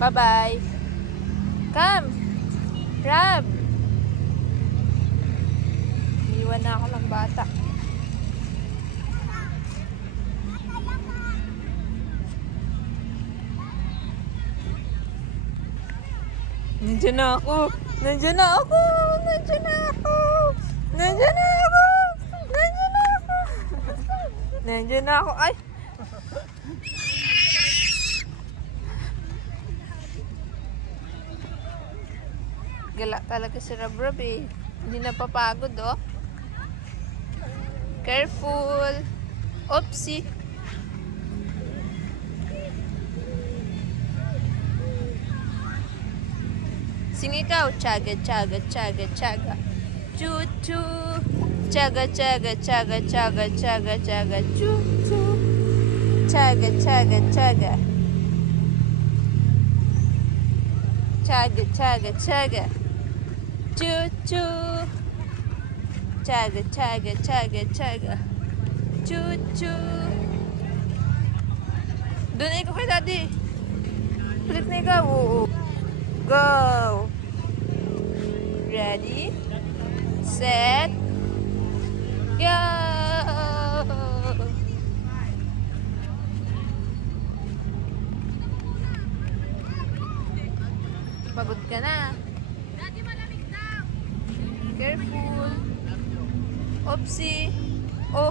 Bye-bye. Come. Rab. Iwan na ako ng bata. Nandiyan na ako. Nandiyan na ako. Nandiyan na ako. Nandiyan na ako. Nandiyan na ako. Nandiyan na ako. Ay. Gala talaga si Rab-Rab eh. Hindi napapagod oh. Careful. Oopsie. Sing ikaw. Chaga, chaga, chaga, chaga. Choo, choo. Chaga, chaga, chaga, chaga, chaga, chaga. Choo, choo. Chaga, chaga, chaga. Chaga, chaga, chaga. Choo, choo. Chaga, chaga, chaga, chaga. Choo, choo. Doon na ikaw kay daddy. Balik na ikaw. Oo. Go! Ready? Set? Go! Pagod ka na. Daddy, malamig daw. Careful. Oopsie. Oh.